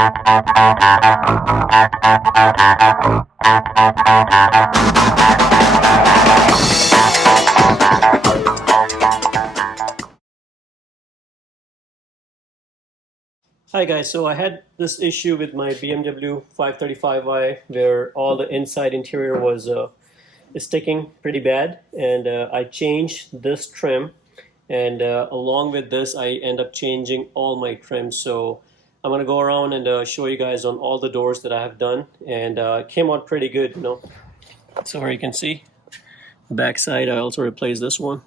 Hi guys, so I had this issue with my BMW 535i where all the inside interior was sticking pretty bad, and I changed this trim, and along with this I end up changing all my trims. So I'm gonna go around and show you guys on all the doors that I have done, and it came out pretty good, you know. So here you can see the back side. I also replaced this one.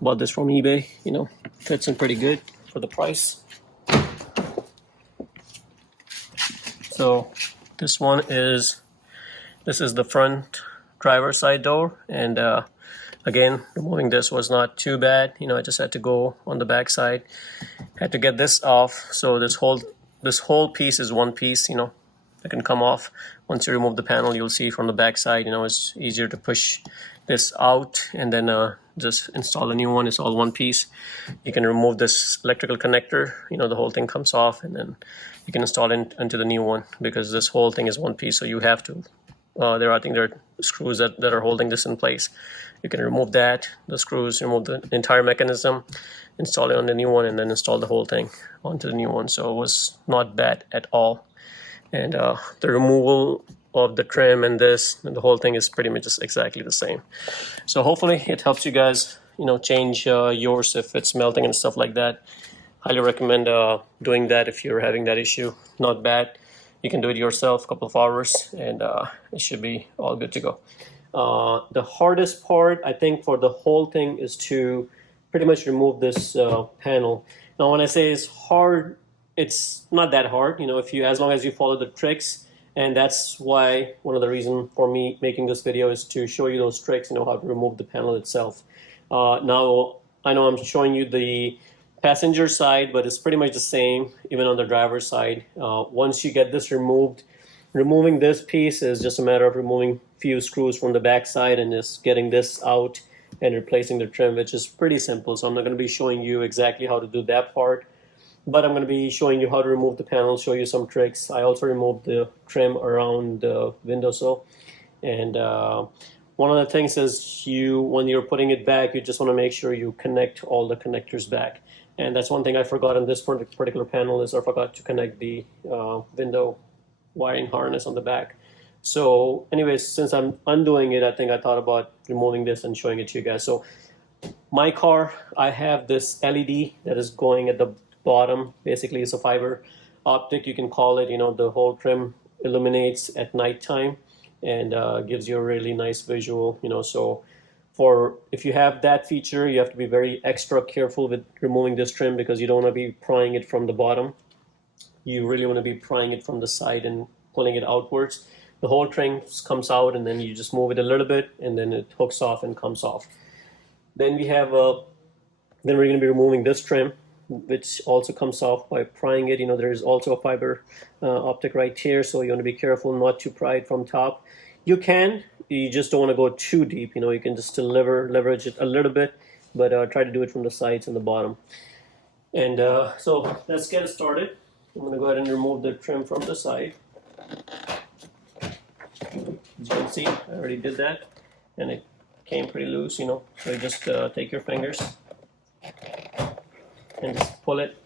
Bought this from eBay, you know, fits in pretty good for the price. So this is the front driver's side door, and again, removing this was not too bad. You know, I just had to go on the back side, had to get this off. So this whole piece is one piece, you know, that can come off. Once you remove the panel, you'll see from the back side, you know, it's easier to push this out and then just install a new one. It's all one piece. You can remove this electrical connector, you know, the whole thing comes off, and then you can install it into the new one, because this whole thing is one piece. So you have to, I think there are screws that are holding this in place. You can remove that, the screws, remove the entire mechanism, install it on the new one, and then install the whole thing onto the new one. So it was not bad at all. And the removal of the trim and this and the whole thing is pretty much just exactly the same. So hopefully it helps you guys, you know, change yours if it's melting and stuff like that. Highly recommend doing that if you're having that issue. Not bad. You can do it yourself, a couple of hours, and it should be all good to go. The hardest part, I think, for the whole thing is to pretty much remove this panel. Now, when I say it's hard, it's not that hard, you know, as long as you follow the tricks. And that's why one of the reasons for me making this video is to show you those tricks, you know, how to remove the panel itself. Now, I know I'm showing you the passenger side, but it's pretty much the same even on the driver's side. Once you get this removed, removing this piece is just a matter of removing a few screws from the back side and just getting this out and replacing the trim, which is pretty simple. So I'm not going to be showing you exactly how to do that part, but I'm going to be showing you how to remove the panel, show you some tricks. I also removed the trim around the windowsill, and one of the things is when you're putting it back, you just want to make sure you connect all the connectors back. And that's one thing I forgot on this particular panel, is I forgot to connect the window wiring harness on the back. So anyways, since I'm undoing it, I think I thought about removing this and showing it to you guys. So my car, I have this LED that is going at the bottom. Basically, it's a fiber optic, you can call it. You know, the whole trim illuminates at nighttime and gives you a really nice visual, you know. So if you have that feature, you have to be very extra careful with removing this trim, because you don't want to be prying it from the bottom. You really want to be prying it from the side and pulling it outwards. The whole trim comes out, and then you just move it a little bit, and then it hooks off and comes off. Then we're going to be removing this trim, which also comes off by prying it. You know, there is also a fiber optic right here, so you want to be careful not to pry it from top. You just don't want to go too deep. You know, you can just still leverage it a little bit, but try to do it from the sides and the bottom. And so let's get it started. I'm going to go ahead and remove the trim from the side. As you can see, I already did that, and it came pretty loose, you know. So you just take your fingers and just pull it.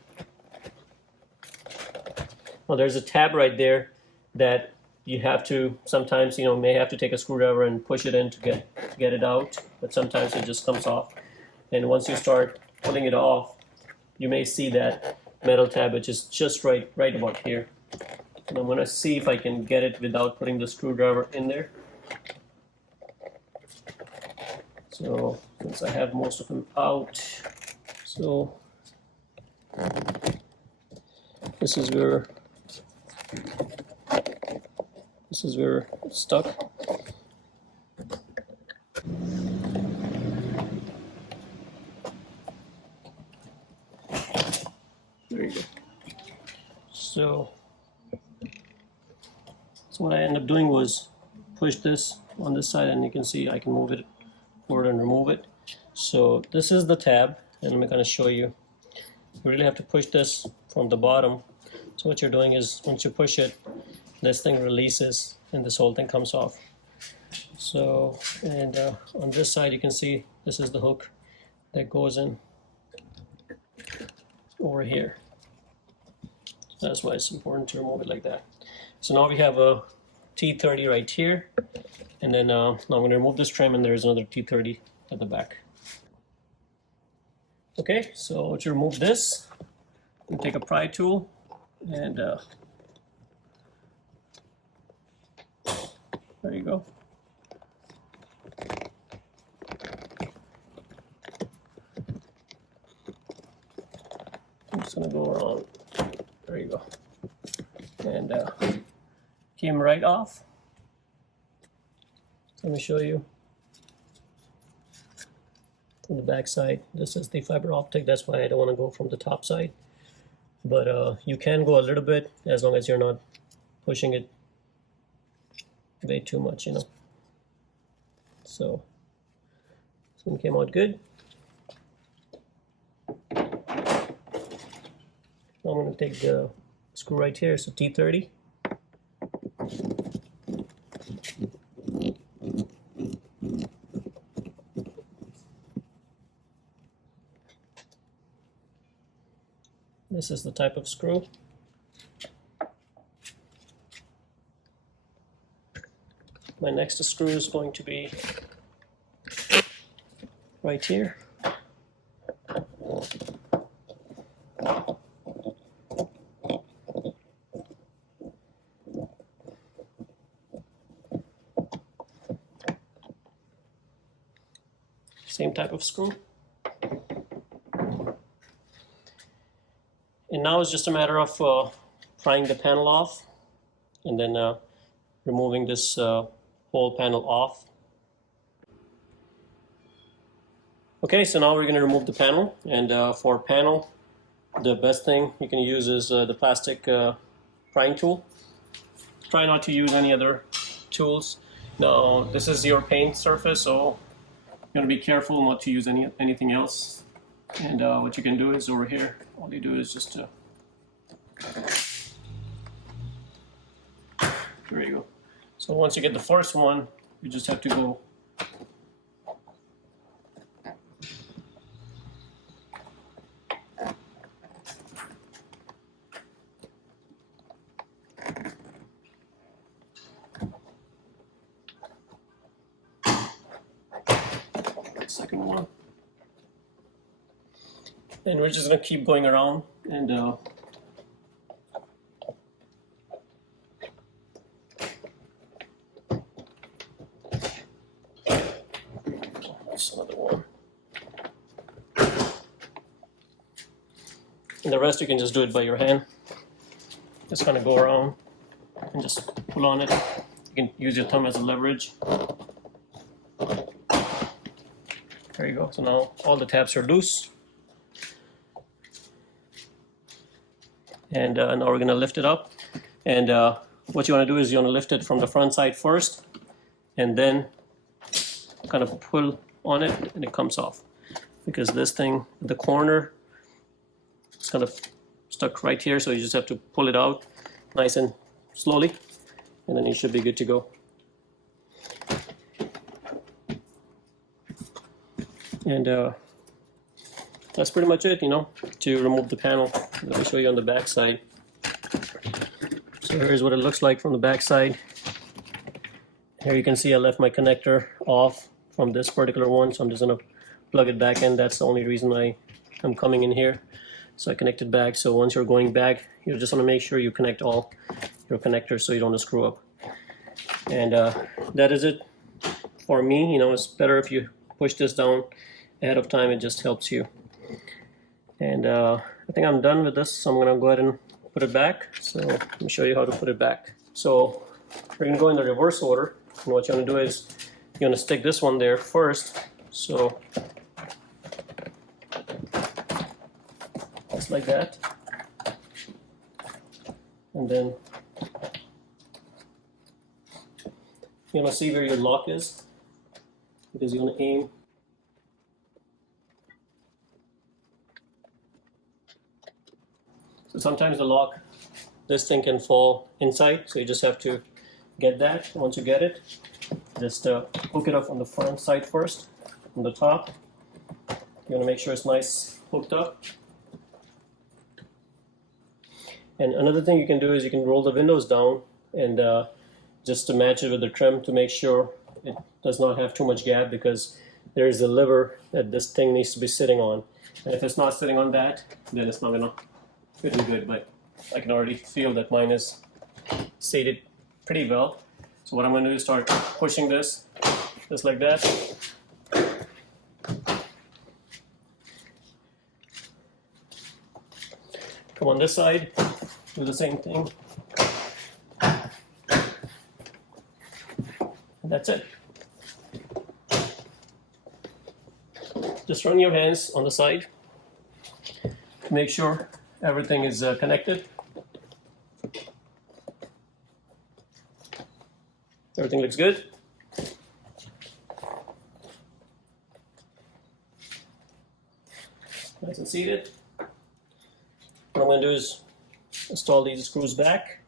Well, there's a tab right there that you have to sometimes, you know, may have to take a screwdriver and push it in to get it out, but sometimes it just comes off. And once you start pulling it off, you may see that metal tab, which is just right about here. And I'm going to see if I can get it without putting the screwdriver in there. So since I have most of them out, so this is where it's stuck. There you go. So what I ended up doing was push this on this side, and you can see I can move it forward and remove it. So this is the tab, and I'm going to show you. You really have to push this from the bottom So what you're doing is once you push it, this thing releases and this whole thing comes off. So, and on this side you can see this is the hook that goes in over here. That's why it's important to remove it like that. So now we have a T30 right here, and then now I'm going to remove this trim, and there's another T30 at the back. Okay, so to remove this, you take a pry tool and there you go. I'm just going to go around. There you go. And came right off. Let me show you from the back side. This is the fiber optic, that's why I don't want to go from the top side. But you can go a little bit as long as you're not pushing it way too much, you know. So this one came out good. I'm going to take the screw right here, so T30. This is the type of screw. My next screw is going to be right here. Same type of screw. And now it's just a matter of prying the panel off and then removing this whole panel off. Okay, so now we're going to remove the panel, and for panel, the best thing you can use is the plastic prying tool. Try not to use any other tools. Now, this is your paint surface, so you got to be careful not to use anything else. And what you can do is over here, all you do is just there you go. So once you get the first one, you just have to go second one. And we're just going to keep going around and that's another one. And the rest you can just do it by your hand. Just kind of go around and just pull on it. You can use your thumb as a leverage. There you go. So now all the tabs are loose. And now we're going to lift it up. And what you want to do is you want to lift it from the front side first, and then kind of pull on it, and it comes off. Because this thing, the corner, it's kind of stuck right here, so you just have to pull it out nice and slowly, and then you should be good to go. And that's pretty much it, you know, to remove the panel. Let me show you on the back side. So here's what it looks like from the back side. Here you can see I left my connector off from this particular one, so I'm just going to plug it back in. That's the only reason I'm coming in here. So I connect it back. So once you're going back, you just want to make sure you connect all your connectors so you don't screw up. And that is it for me. You know, it's better if you push this down ahead of time. It just helps you. And I think I'm done with this, so I'm going to go ahead and put it back. So let me show you how to put it back. So we're going to go in the reverse order. And what you want to do is you want to stick this one there first. So just like that. And then you want to see where your lock is, because you want to aim. So sometimes the lock this thing can fall inside, so you just have to get that. Once you get it, just hook it up on the front side first, on the top. You want to make sure it's nice hooked up. And another thing you can do is you can roll the windows down and just to match it with the trim to make sure it does not have too much gap, because there is a lever that this thing needs to be sitting on. And if it's not sitting on that, then it's not going to fit in good. But I can already feel that mine is seated pretty well. So what I'm going to do is start pushing this just like that. Come on this side, do the same thing. And that's it. Just run your hands on the side to make sure everything is connected. Everything looks good. Nice and seated. What I'm going to do is install these screws back.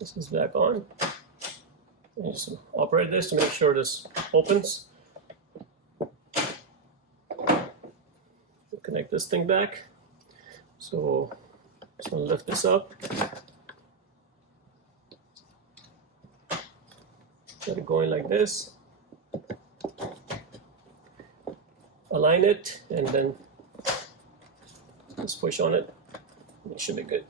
This is back on. And just operate this to make sure this opens. Connect this thing back. So just want to lift this up. Get it going like this. Align it and then just push on it. It should be good.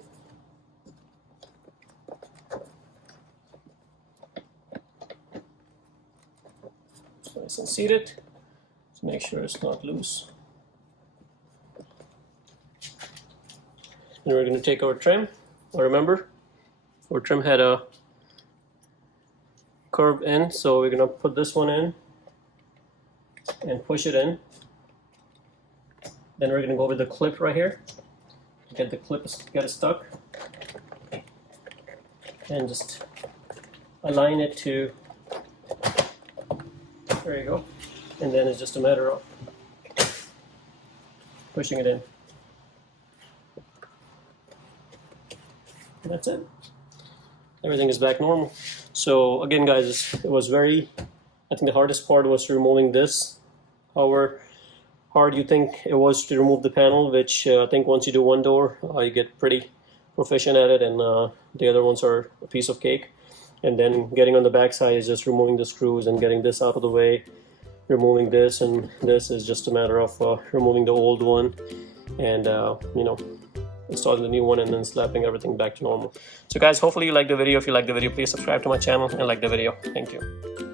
Nice and seated. So make sure it's not loose. And we're going to take our trim. Remember, our trim had a curved end, so we're going to put this one in and push it in. Then we're going to go with the clip right here. Get the clip, get it stuck, and just align it to. There you go. And then it's just a matter of pushing it in. And that's it. Everything is back normal. So again, guys, it was I think the hardest part was removing this. However hard you think it was to remove the panel, which I think once you do one door, you get pretty proficient at it, and the other ones are a piece of cake. And then getting on the back side is just removing the screws and getting this out of the way. Removing this, and this is just a matter of removing the old one and you know, installing the new one and then slapping everything back to normal. So guys, hopefully you liked the video. If you liked the video, please subscribe to my channel and like the video. Thank you.